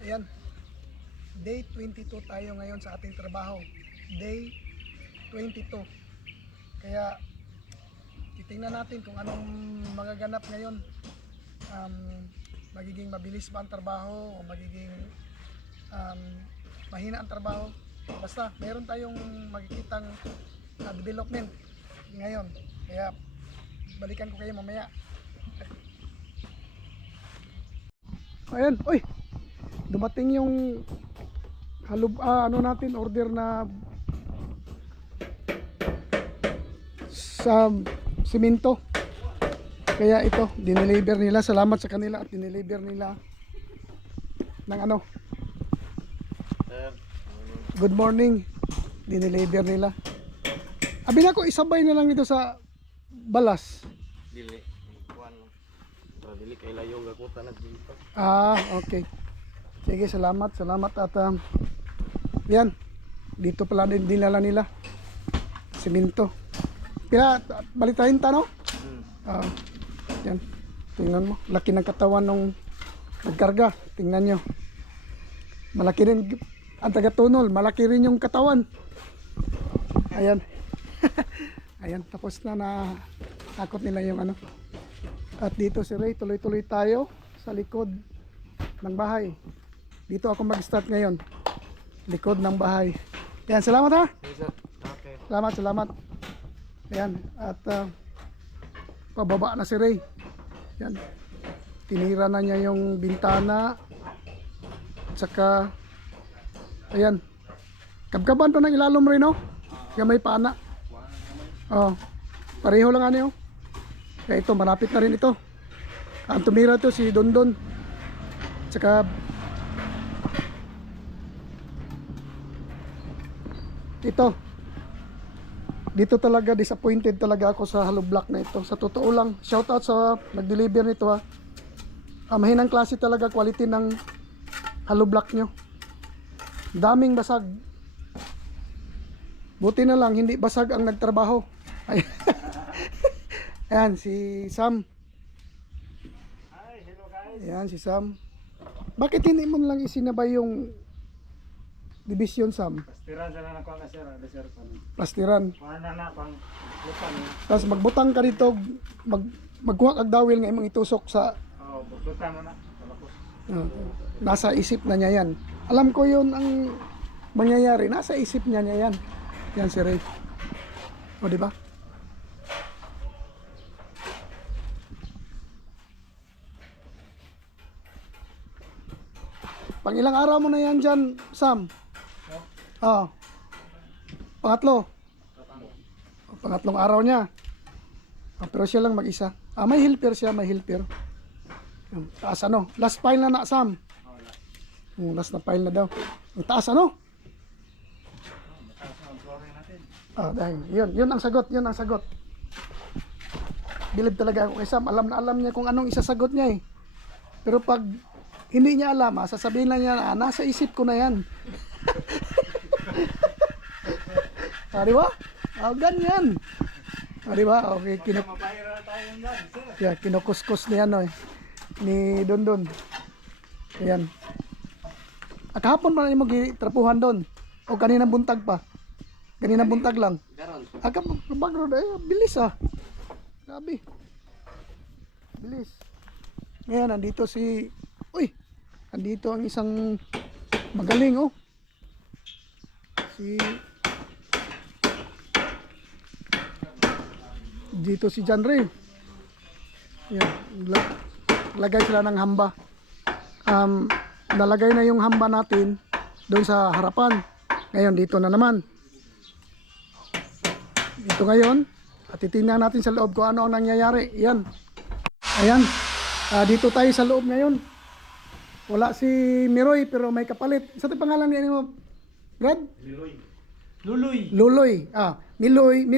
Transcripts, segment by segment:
Ayan. Day 22 tayo ngayon sa ating trabaho. Day 22. Kaya titingnan natin kung anong magaganap ngayon. Magiging mabilis ba ang trabaho o magiging mahina ang trabaho. Basta meron tayong makikitang development ngayon. Kaya balikan ko kayo mamaya. Ayan, oy. Dumating yung ano natin, order na sa simento. Kaya ito, dineliver nila. Salamat sa kanila at dineliver nila ng ano. Good morning. Dineliver nila. Abi na ko isabay na lang ito sa balas. Dili. Kuan. Para dili kay layo gakutan na dito. Okay. Sige, salamat at yan. Dito pala din dinala nila. Simento. Kaya balitahin ta, no? Yan. Tingnan mo. Laki ng katawan ng nagkarga. Tingnan nyo. Malaki rin ang taga-tunol. Malaki rin yung katawan. Ayan. Ayan. Tapos na takot nila yung ano. At dito si Ray. Tuloy-tuloy tayo sa likod ng bahay. Dito ako mag-start ngayon. Likod ng bahay. Ayan. Salamat, ha? Okay. Salamat. Ayan. At pababa na si Ray. Yan. Tinira na niya yung bintana. Tsaka ayan. Kabkaban pa ng ilalom rin, no? Kaya may pana. Pareho lang ano yun. Kaya ito, malapit na rin ito. Ang tumira ito si Dondon. Tsaka ito. Dito talaga disappointed talaga ako sa hollow block na ito. Sa totoo lang, shoutout sa nag-deliver nito, ha. Mahinang klase talaga quality ng hollow block nyo. Daming basag. Buti na lang hindi basag ang nagtrabaho. Ayan si Sam. Hi, hello guys. Ayan si Sam. Bakit hindi mo lang isinabay yung division, Sam? Plastiran sana na ko na sir, pa. Plastiran. Kuana na pang lupan. Tapos magbutang ka dito, magkuha kag dawil nga imong itusok sa Bututan mo na. Tapos nasa isip na niya yan. Alam ko yun ang mangyayari. Nasa isip niya yan. Yan si Ray. O, di ba? Pang ilang araw mo na yan dyan, Sam? Pangatlo. Pangatlong araw niya. Pero siya lang mag-isa. May helper siya, may helper. Taas ano? Last file na Sam. Last na file na daw. Ang taas ano? Dahil yun ang sagot, Bilib talaga ako kay Sam. Alam na alam niya kung anong isasagot niya, eh. Pero pag hindi niya alam, sasabihin lang niya, nasa isip ko na yan. Di ba? Ganyan. Di ba? Okay, kinukuskus niya, no, eh. Ni Dondon. Ayan. Kahapon pa na yung trapuhan doon. O kaninang buntag pa. Kaninang buntag lang. Bagro, bilis, Grabe. Bilis. Ngayon, nandito si... Nandito ang isang magaling, Dito si John Ray. Yan. Lagay sila ng hamba. Nalagay na yung hamba natin doon sa harapan. Ngayon dito na naman. Dito ngayon. At titingnan natin sa loob kung ano ang nangyayari. Yan. Ayan. Dito tayo sa loob ngayon. Wala si Miroy pero may kapalit. Sa ito pangalan niya mo, Brad? Luloy. Miloy,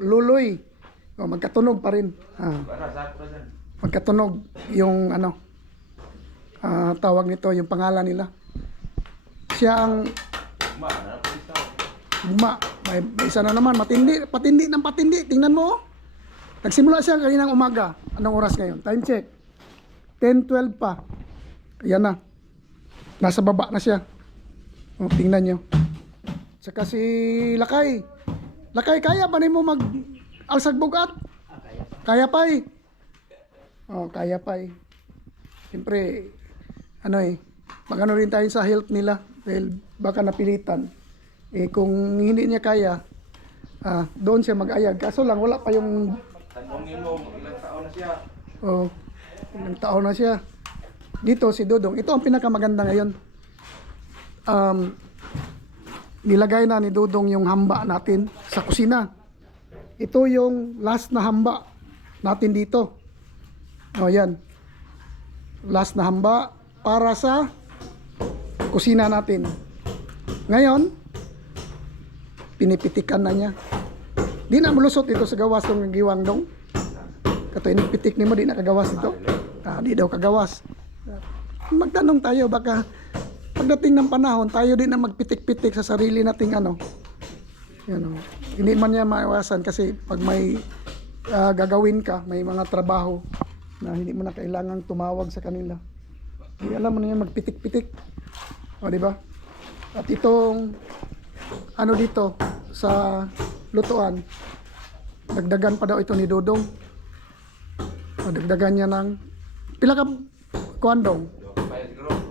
Luloy. Magkatunog pa rin. Magkatunog yung ano. Tawag nito, yung pangalan nila. Siya ang Guma. May isa na naman, patindi ng patindi. Tingnan mo. Nagsimula siya kaninang umaga. Anong oras ngayon? Time check. 10:12 pa. Ayan na. Nasa baba na siya. O, tingnan nyo. Saka si Lakay. Lakay, kaya ba mo mag alsag bugat? Kaya pa eh. Oh, kaya pa eh. Siyempre, ano eh, magano rin tayo sa health nila. Dahil baka napilitan. Eh kung hindi niya kaya, doon siya mag-ayag. Kaso lang, wala pa yung... Tanungin mo, ilang taon na siya? Oh, ilang taon na siya. Dito si Dudong. Ito ang pinakamaganda ngayon. Nilagay na ni Dudong yung hamba natin sa kusina. Ito yung last na hamba natin dito. O yan. Last na hamba para sa kusina natin. Ngayon, pinipitikan na niya. Di na malusot ito sa gawas ng giwang dong. Kato inipitik ni mo, di na kagawas ito. Di daw kagawas. Magtanong tayo, baka pagdating ng panahon, tayo din na magpitik-pitik sa sarili nating ano. Yan, hindi man niya maiwasan kasi pag may gagawin ka, may mga trabaho na hindi mo na kailangang tumawag sa kanila. Hindi alam mo na yan magpitik-pitik. O, di ba? At itong ano dito sa lutuan, dagdagan pa daw ito ni Dudong. O, dagdagan niya ng pila ka kuandong?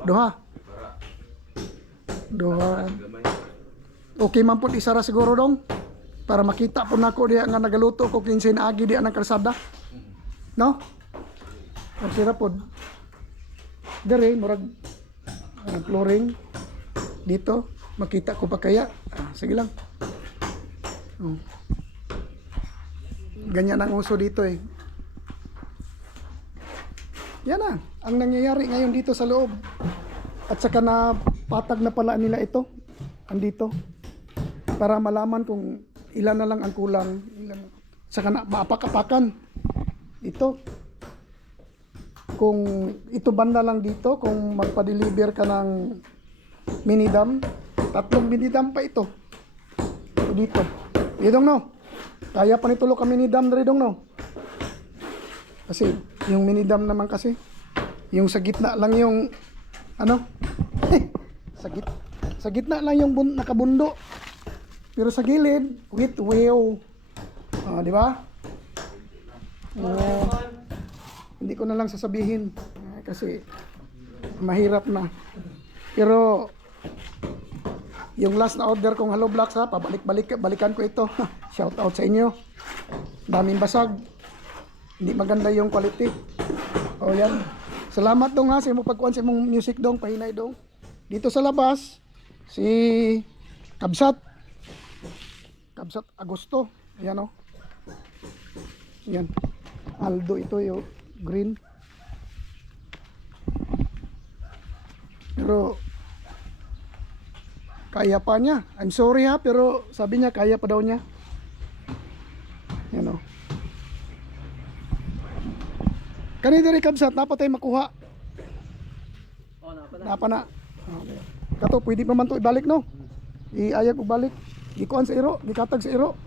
Duha. Okay man po isara siguro dong para makita po nako diya nga nagaluto ko kinsin agi diya ng kalsada. No? Ang sira po. Dere murag flooring dito makita ko pa kaya. Sige lang. Oh. Ganyan ang uso dito eh. Yan na ang nangyayari ngayon dito sa loob. At saka na patag na pala nila ito. Andito. Para malaman kung ilan na lang ang kulang. Saka na maapak-apakan. Ito. Kung ito banda lang dito, kung magpa-deliver ka ng minidam, 3 minidam pa ito. Ito dito. Dong no. Kaya pa nitulo ka minidam dali dong no. Kasi yung minidam naman kasi yung sa gitna lang yung ano sa gitna lang yung nakabundo pero sa gilid with wheel di ba? Hindi ko na lang sasabihin kasi mahirap na pero yung last na order kong Hello Blocks balikan ko ito. Shout out sa inyo, daming basag, hindi maganda yung quality. Yan. Salamat dong ha sa imong pagkuhan sa imong music dong, pahinay dong. Dito sa labas, si Kabsat Agosto. Ayan o. Ayan. Aldo ito yung green. Pero, kaya pa niya. I'm sorry ha, pero sabi niya kaya pa daw niya. Ayan o. Kanina rin Kabsat, napa tayo makuha? Napa na. Okay. Kato, pwede pa man to ibalik no? Iayag ko balik. Gikuan sa iro, gikatag sa iro.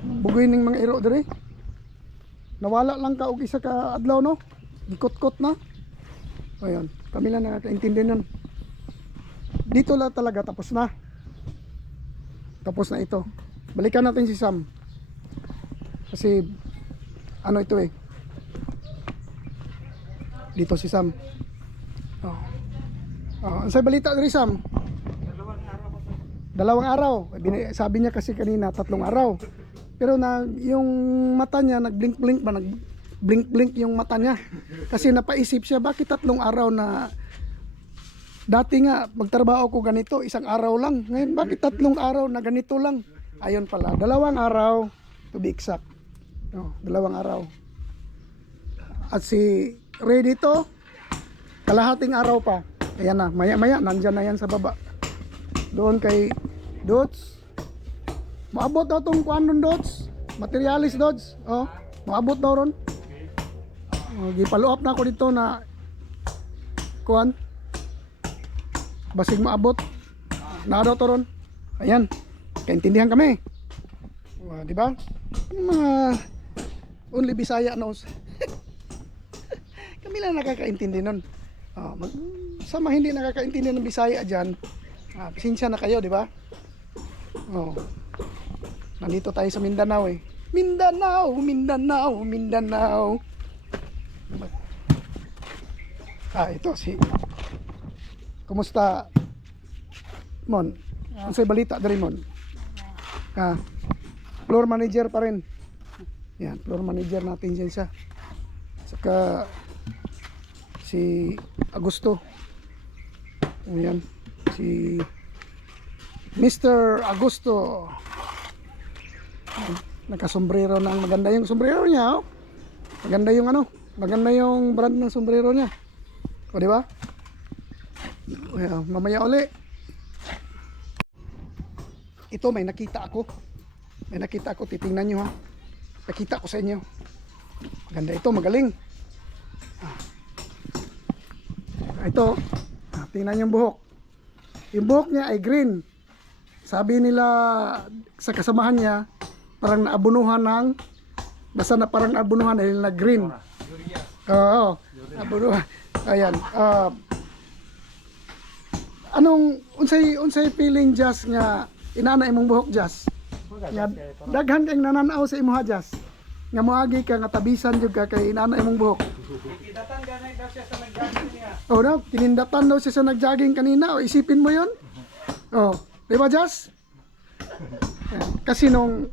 Bugoy ning mga iro dire. Nawala lang ka og isa ka adlaw no? Gikot-kot na. Ayun, kami lang nakakaintindi nun. Dito lang talaga tapos na. Tapos na ito. Balikan natin si Sam. Kasi ano ito eh. Dito si Sam. Sa balita dari Sam. Dalawang araw. Sabi niya kasi kanina 3 araw. Pero yung mata niya nag-blink-blink ba, nag-blink-blink yung mata niya. Kasi napaisip siya bakit 3 araw na dati nga magtrabaho ko ganito 1 araw lang. Ngayon bakit 3 araw na ganito lang? Ayun pala, 2 araw to be exact. 2 araw. At si Ray dito, kalahating araw pa. Ayan na, maya-maya, nandyan na yan sa baba. Doon kay Dots. Maabot daw itong kuhan nun, Dots. Materialis, Dots. Maabot daw ron. Gipalo up na ako dito na kuhan. Basig maabot. Na daw to ron. Ayan, kaintindihan kami. Diba? Yung mga only Bisaya knows. Kami lang nakakaintindi nun. Sa mga hindi nakakaintindi ng Bisaya dyan, pasensya na kayo, di ba? Oh. Nandito tayo sa Mindanao eh. Mindanao, Mindanao, Mindanao. Ito si... Kumusta? Mon, ano sa'yo balita dari Mon? Floor manager pa rin. Yan, floor manager natin dyan siya. Saka si Augusto. Ayan, si Mr. Augusto. Nakasombrero ng maganda yung sombrero niya, oh. Maganda yung ano, maganda yung brand ng sombrero niya. O di ba? Mamaya uli. Ito may nakita ako. May nakita ako, titingnan niyo ha. Nakita ko sa inyo. Maganda ito, magaling. Ito, tingnan yung buhok. Yung buhok niya ay green. Sabi nila sa kasamahan niya, parang naabunuhan ng, basta na parang naabunuhan dahil na green. Oo, naabunuhan. Ayan. Unsay feeling Jazz nga inana imong buhok Jazz? Nga daghan kang nananaw sa imong Jazz. Nga moagi ka nga tabisan jud ka kay inana imong buhok. Kinindatan ganay daw siya sa nag-jogging niya. Oh, no, kinindatan daw siya sa nag-jogging kanina. O isipin mo 'yon. Oh, di ba Jazz? Kasi nung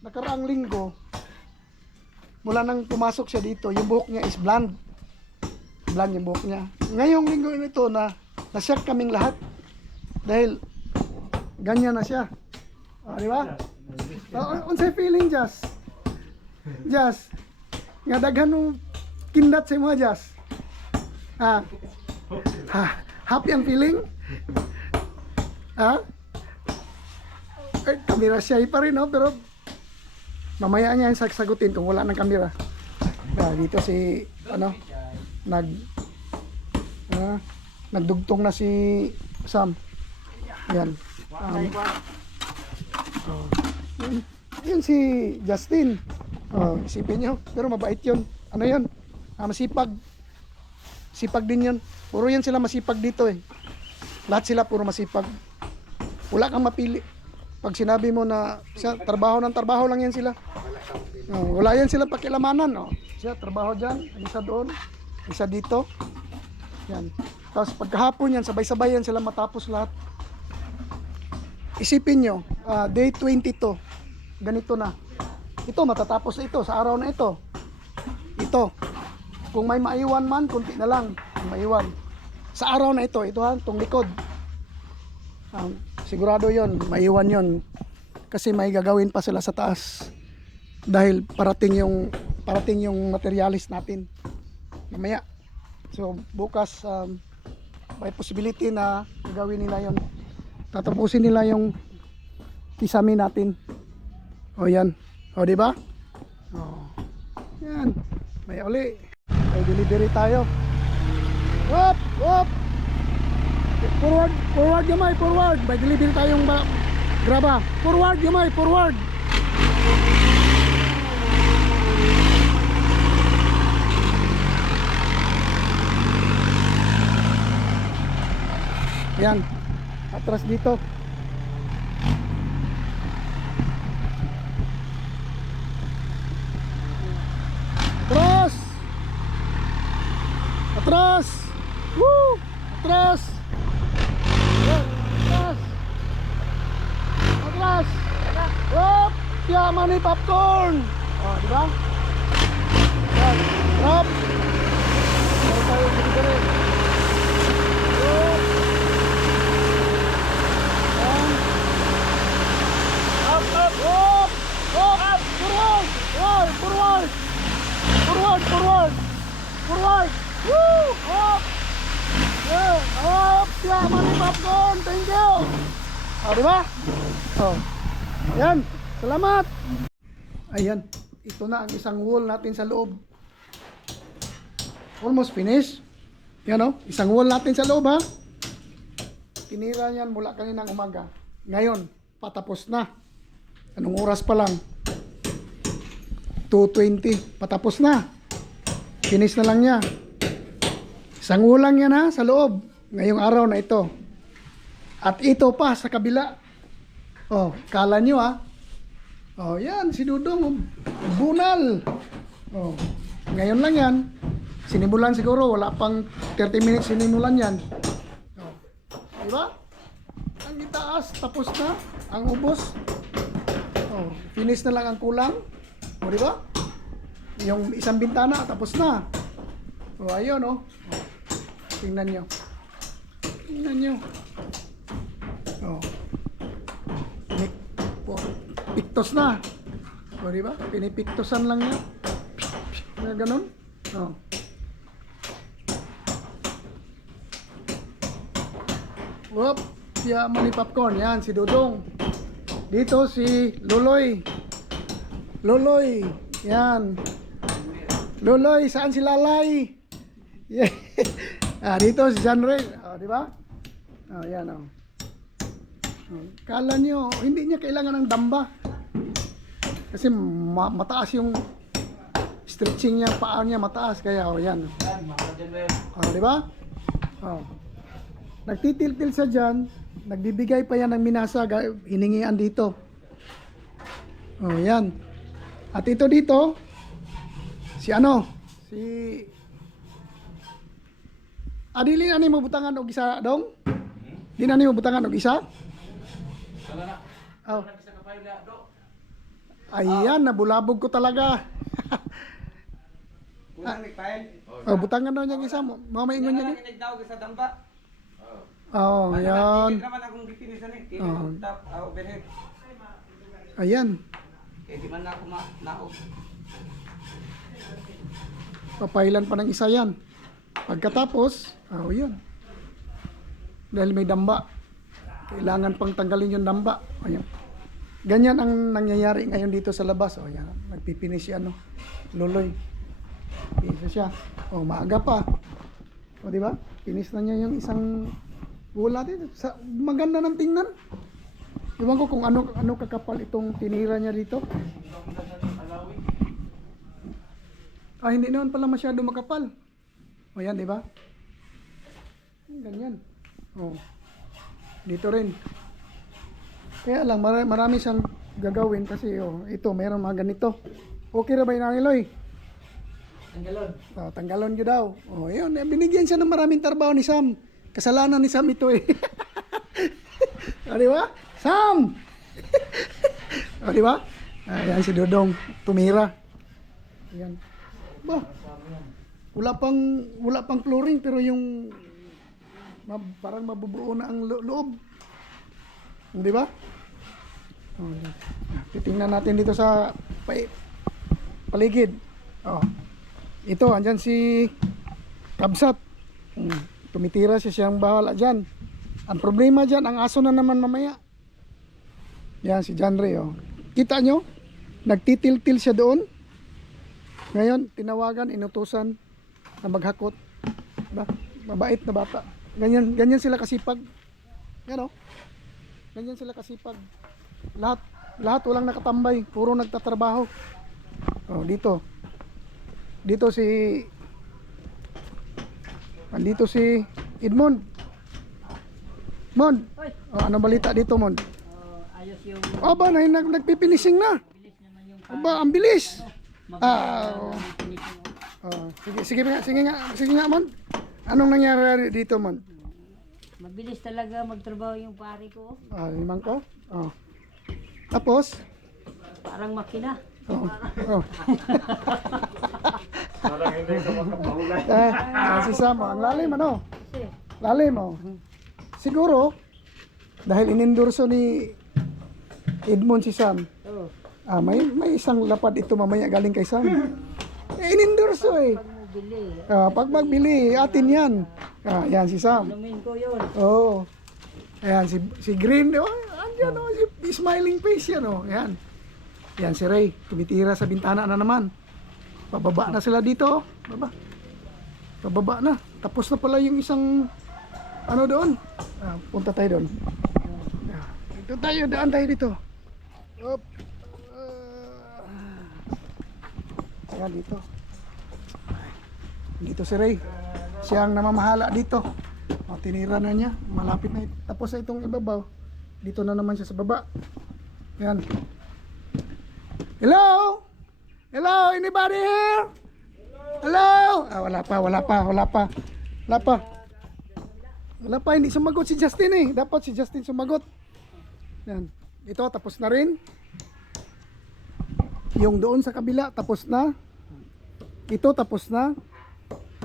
nakaraang linggo mula nang pumasok siya dito, yung buhok niya is blonde. Blonde yung buhok niya. Ngayong linggo nito na-shock kaming lahat dahil ganyan na siya. Di ba? Unsay feeling Jazz? Jazz, nga daghan nung kindat sa mga Jazz. Happy ang feeling? Kamera siya pa rin, no? Pero mamaya niya yung sagutin kung wala ng kamera. Dito si nagdugtong na si Sam. Yan. Yun si Justin. Isipin nyo, pero mabait yun. Ano yun? Masipag. Sipag din yun. Puro yan sila masipag dito eh. Lahat sila puro masipag. Wala kang mapili. Pag sinabi mo na siya, trabaho ng trabaho lang yan sila. Wala yan sila pakilamanan. Siya, trabaho dyan, isa doon, isa dito. Yan. Tapos pagkahapon yan, sabay-sabay yan sila matapos lahat. Isipin nyo, day 22, ganito na. Ito, matatapos na ito, sa araw na ito. Ito, kung may maiwan man, kunti na lang, maiwan. Sa araw na ito ha, itong likod. Sigurado yon, maiwan yon. Kasi may gagawin pa sila sa taas. Dahil parating yung materialis natin. Mamaya. So, bukas, may possibility na gagawin nila yon. Tatapusin nila yung kisame natin. O yan. O diba? O. Yan. May uli. May delivery tayo. Hop! Hop! Forward! Forward gamay! Forward! May delivery tayong graba. Forward gamay! Forward! Yan. Atras dito. Atras! Atras! Woo! Atras! Atras! Atras! Hop! Yaman ni popcorn! Diba? Yan. Hop! Meron tayo dito. Hop! Up! Up! Forward! Forward! Forward! Forward! Forward! Woo! Up! Yeah! Up! Yeah! Money popcorn! Thank you! Diba? Ayan! Salamat! Ayan! Ito na ang isang wall natin sa loob. Almost finished. Yan isang wall natin sa loob ha. Tinira yan mula kaninang umaga. Ngayon, patapos na. Anong oras pa lang? 2:20. Patapos na. Finish na lang niya. Isang ulang yan ha, sa loob. Ngayong araw na ito. At ito pa sa kabila. Oh, kala nyo ha. Oh, yan, si Dudong. Bunal. Oh, ngayon lang yan. Sinimulan siguro, wala pang 30 minutes sinimulan yan. Oh, diba? Ang itaas, tapos na. Ang ubos. Oh, finish na lang ang kulang. O, diba? Yung isang bintana, tapos na. O, ayun, oh. Tingnan nyo. Tingnan nyo. O. Piktos na. O, diba? Pinipiktosan lang nyo. Mga ganun. O. Whoop. Siya mani popcorn. Yan, si Dudong. Dito si Luloy. Luloy. Yan. Luloy, saan si Lalay? Yeah. Dito si John Ray. Di ba? Yan oh. Kala nyo, hindi niya kailangan ng damba. Kasi mataas yung stretching niya, paa niya mataas. Kaya yan. Di ba? Nagtitil-til sa dyan. Nagbibigay pa yan ng minasa, hiningian dito. Yan. At ito dito, si Adili na ni mo butangan og isa dong? Di na ni mo butangan og isa? Oh. Ayan, nabulabog ko talaga. Butangan daw niya isa mo. Mamaingon niya ni. Oh, ayan. Ayan. Papailan pa ng isa yan. Pagkatapos, yun. Dahil may damba. Kailangan pang tanggalin yung damba. Ayan. Ganyan ang nangyayari ngayon dito sa labas. Ayan. Nagpipinis siya, Luloy. Isa siya. Maaga pa. Di ba? Pinis na niya yung isang wala dito. Maganda ng tingnan. Iwan ko kung ano kakapal itong tinira niya dito. Hindi naman pala masyado makapal. Yan, di ba? Ganyan. Dito rin. Kaya lang, marami siyang gagawin kasi ito, meron mga ganito. Okay na ba yun, Niloy? Tanggalon. Tanggalon nyo daw. Yun, binigyan siya ng maraming trabaho ni Sam. Kasalanan ni Sam ito eh. Di ba? Sam! Di ba? Ayan si Dudong, tumira. Ayan. Ba? Wala pang flooring pero yung parang mabubuo na ang loob. Di ba? Titingnan natin dito sa paligid. Ito, andyan si Kabsat. Tumitira siyang bahala dyan. Ang problema dyan, ang aso na naman mamaya. Yan si John Ray. Kita nyo? Nagtitil-til siya doon. Ngayon, tinawagan, inutusan na maghakot. Mabait na bata. Ganyan sila kasipag. Yan ganyan sila kasipag. Lahat walang nakatambay. Puro nagtatrabaho. Dito si Edmond. Mon. Anong balita dito, Mon? Ayos yung nagpipinising na. Ang bilis. Sige nga, Mon. Anong nangyari dito, Mon? mabilis talaga magtrabaho yung pare ko. Limang ko? Tapos? Parang makina. Parang hindi ka makapahulay. Si Sam, ang lalim Lalim Siguro, dahil inendorso ni Edmond si Sam, may isang lapad ito mamaya galing kay Sam. Inendorso pag magbili, atin yan. Yan si Sam. Alumin ko yun. Ayan si Green, andyan si smiling face yan Ayan. Yan si Ray, tumitira sa bintana na naman. Pababa na sila dito. Pababa na. Tapos na pala yung isang doon. Punta tayo doon. Dito tayo, daan tayo dito. Ayan dito. Dito si Ray. Siya ang namamahala dito. O, tinira na niya. Malapit na. Tapos na itong ibabaw. Dito na naman siya sa baba. Yan. Hello? Hello? Anybody here? Hello? Ah, wala pa. Wala pa, hindi sumagot si Justin eh. Dapat si Justin sumagot. Yan. Ito, tapos na rin. Yung doon sa kabila, tapos na. Ito, tapos na.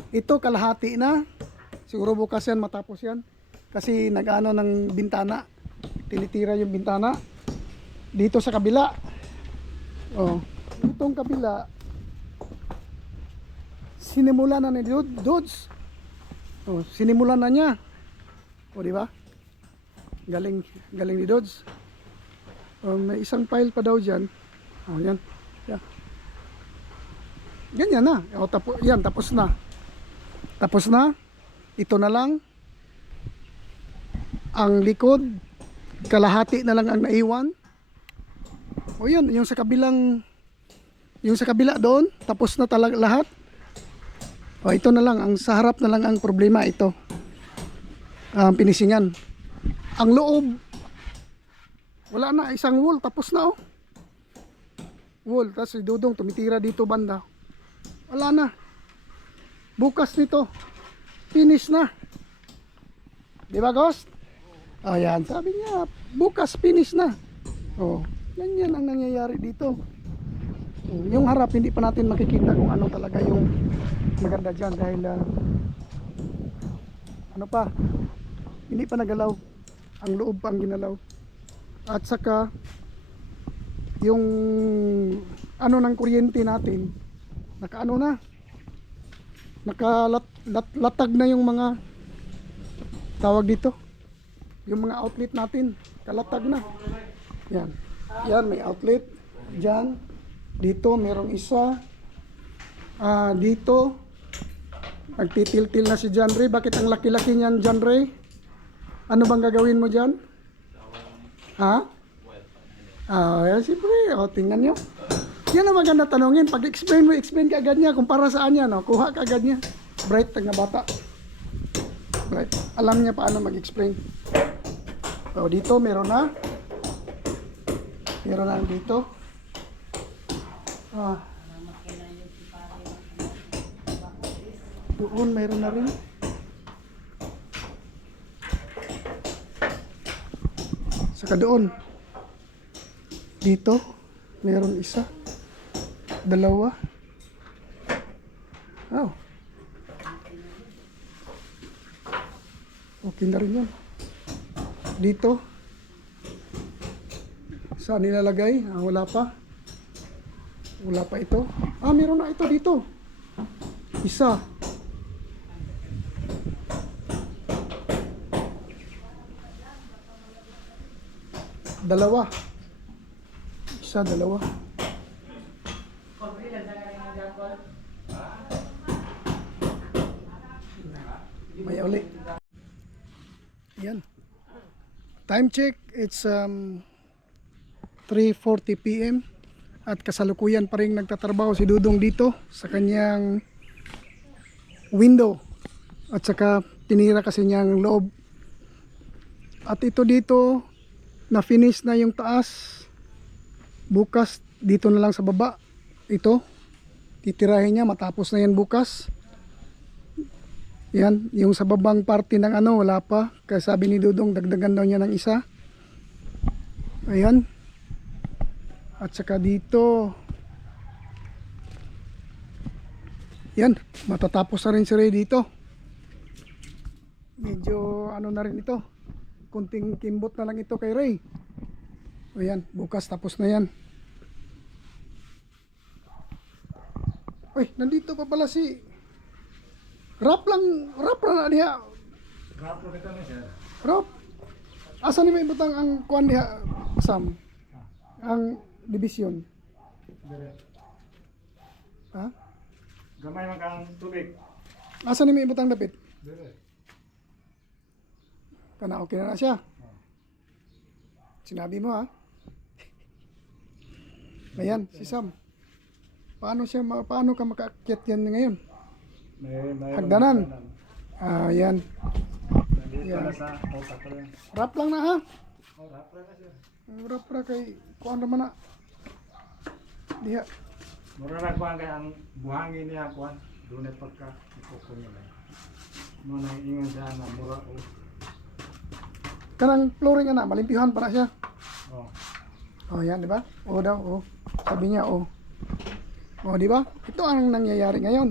Ito, kalahati na. Siguro bukas yan, matapos yan. Kasi nag-ano ng bintana. Tinitira yung bintana. Dito sa kabila. Oh, itong kabila. Sinimula na ni Dudes. Oh, sinimula na niya. O, di ba? Galing ni Dudes. May isang file pa daw diyan. Oh, yan. Yeah. Ganyan na. O, tapos na. Tapos na. Ito na lang. Ang likod, kalahati na lang ang naiwan. O yan, yung sa kabila doon, tapos na talaga lahat. O ito na lang, ang sa harap na lang ang problema ito. Pinisingan. Ang loob, wala na, isang wall, tapos na oh. Wall, tapos si Dudong tumitira dito banda. Wala na. Bukas nito, finish na. Di ba, Ghost? O yan, sabi niya, bukas finish na. O, yan ang nangyayari dito. Yung harap, hindi pa natin makikita kung ano talaga yung maganda dyan dahil ano pa, hindi pa nagalaw. Ang loob pa ang ginalaw. At saka yung ano ng kuryente natin, nakaano na, nakalatag na yung mga tawag dito, yung mga outlet natin, kalatag na. Yan, may outlet dyan. Dito merong isa. Dito nagtitil-til na si John Ray. Bakit ang laki-laki niyan, John Ray? Ano bang gagawin mo dyan? Ha? Siyempre, tingnan nyo. Yan ang maganda tanongin. Pag explain ka agad niya kung para saan yan. Kuha ka agad niya. Bright, tag na bata. Bright. Alam niya paano mag-explain. Dito meron na. Meron na dito. Doon mayroon na rin. Saka doon. Dito mayroon isa. Dalawa. Oh. Okay na rin yan. Dito. Saan nilalagay? Wala pa. Wala pa ito. Meron na ito dito. Isa. Dalawa. Isa, dalawa. May uli. Yan. Time check. It's 3:40 PM. At kasalukuyan pa rin nagtatrabaho si Dudong dito sa kanyang window. At saka tinira kasi niyang loob. At ito dito, na finish na yung taas. Bukas dito na lang sa baba. Ito, titirahin niya, matapos na yan bukas. Yan, yung sa babang parte ng wala pa. Kaya sabi ni Dudong, dagdagan daw niya ng isa. Ayan. At saka dito, yan, matatapos na rin si Ray dito. Medyo na rin ito, kunting kimbot na lang ito kay Ray. Ayan, bukas tapos na yan. Uy, nandito pa pala si Rap na diha. Rap na kita na siya. Rap, asa ni may butang ang kuan diha, Sam? Ang division. Ha? Gamay man kang tubig. Asa ni may butang dapit? Dire. Kana okay na siya. Sinabi mo ha. Ayan, si Sam. Paano ka makaakyat yan ngayon? May Hagdanan. Yan. Nandito Yeah. na sa utak ko yan. Rap lang na ha. Oh, rapra na siya. Rap ra kay kuan naman na. Diha. Mura na kuhan kaya ang buhangin niya kuhan. Doon ay pagka ikuko niya ba. Muna ingon siya na mura o. Kanang flooring ana, malimpihan pa na siya. Oh. Oh, yan, di ba? Oo daw, oo. Sabi niya, oo. Oh, di ba? Ito ang nangyayari ngayon.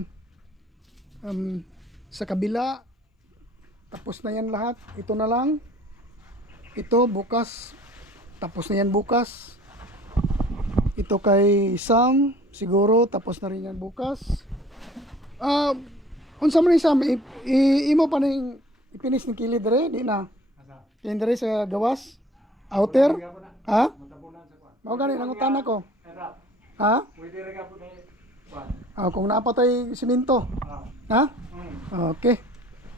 Sa kabila, tapos na yan lahat. Ito na lang. Ito, bukas. Tapos na yan bukas. Ito kay Sam, siguro, tapos na rin yan bukas. Unsa man ni Sam, imo pa ning ipinis ni kilid dere, di na. Asa? Kilid dere sa gawas. Outer. Pwede po na. Ha? Matabunan sa kuhan. Mao gani nangutan ako. Ay, rap. Ha? Pwede rin ka po na kuhan. Kung naapatay simento. Ah. Ha? Mm. Okay.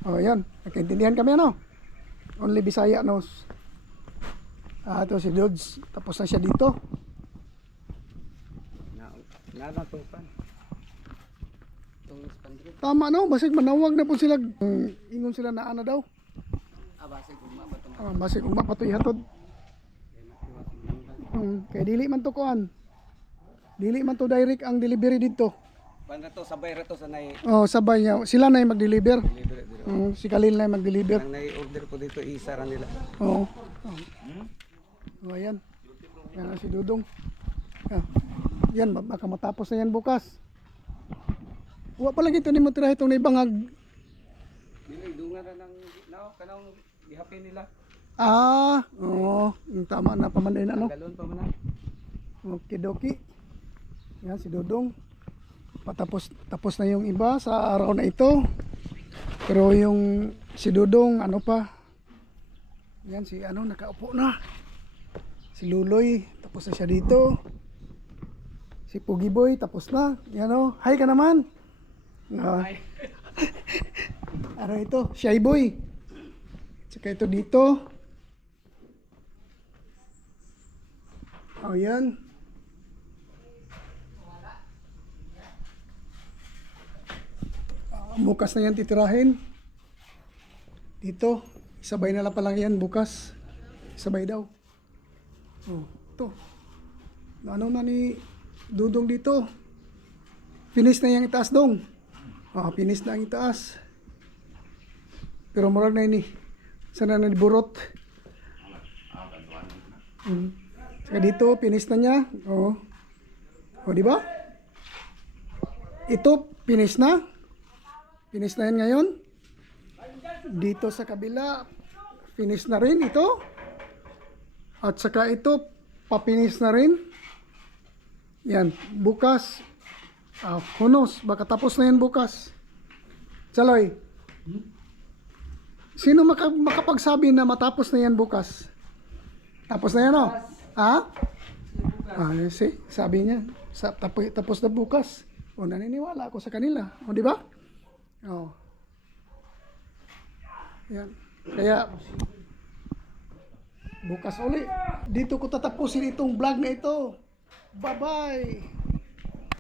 Yan. Nagkaintindihan kami ano. Only Bisaya knows. Ito si Dudes. Tapos na siya dito. Na tong pan. Tong spandrip. Tama no. Basig manawag na po sila. Ingon sila na ana daw. Basig ugma ba to? Basig ugma patoy hatod. Kaya dili man to kuan. Dili man to direct ang delivery dito. Banda to sabay ra to sa nay Sabay niya. Sila na yung mag-deliver. delivery dito. Si Kalil na yung mag-deliver. Ang nay-order ko dito isa ra nila. Oo. Ayan. Yan na si Dudong. Yan, baka matapos na yan bukas. Wa pala gito ni mo tira itong naibangag. Dili dunga ra nang kanang gihapin nila. Oo. Tama na pamanday na no. Galon pa man na. Okay, doki. Yan si Dudong. Tapos na yung iba sa araw na ito. Pero yung si Dudong, ano pa? Yan si nakaupo na. Si Luloy, tapos na siya dito. Si Pugi Boy, tapos na. Yan o, hi ka naman. Ano ito? Shy Boy. Tsaka ito dito. Yan. Bukas na yan titirahin. Dito. Sabay na lang pa lang yan bukas. Sabay daw. Ito. Ano na ni Dudong dito? Finish na yung itaas dong. Finish na ang itaas. Pero murag na ini. Sana na burot. Saka dito, finish na niya. Di ba? Ito, finish na. Finish na yan ngayon. Dito sa kabila, finish na rin ito. At saka ito, papinis na rin. Yan, bukas. Hunos, baka tapos na yan bukas. Chaloy. Sino makapagsabi na matapos na yan bukas? Tapos na yan o? Ha? Sabi niya. Tapos na bukas. Naniniwala ako sa kanila. Di ba? Yan. Kaya bukas uli. Dito ko tatapusin itong vlog na ito. Bye-bye.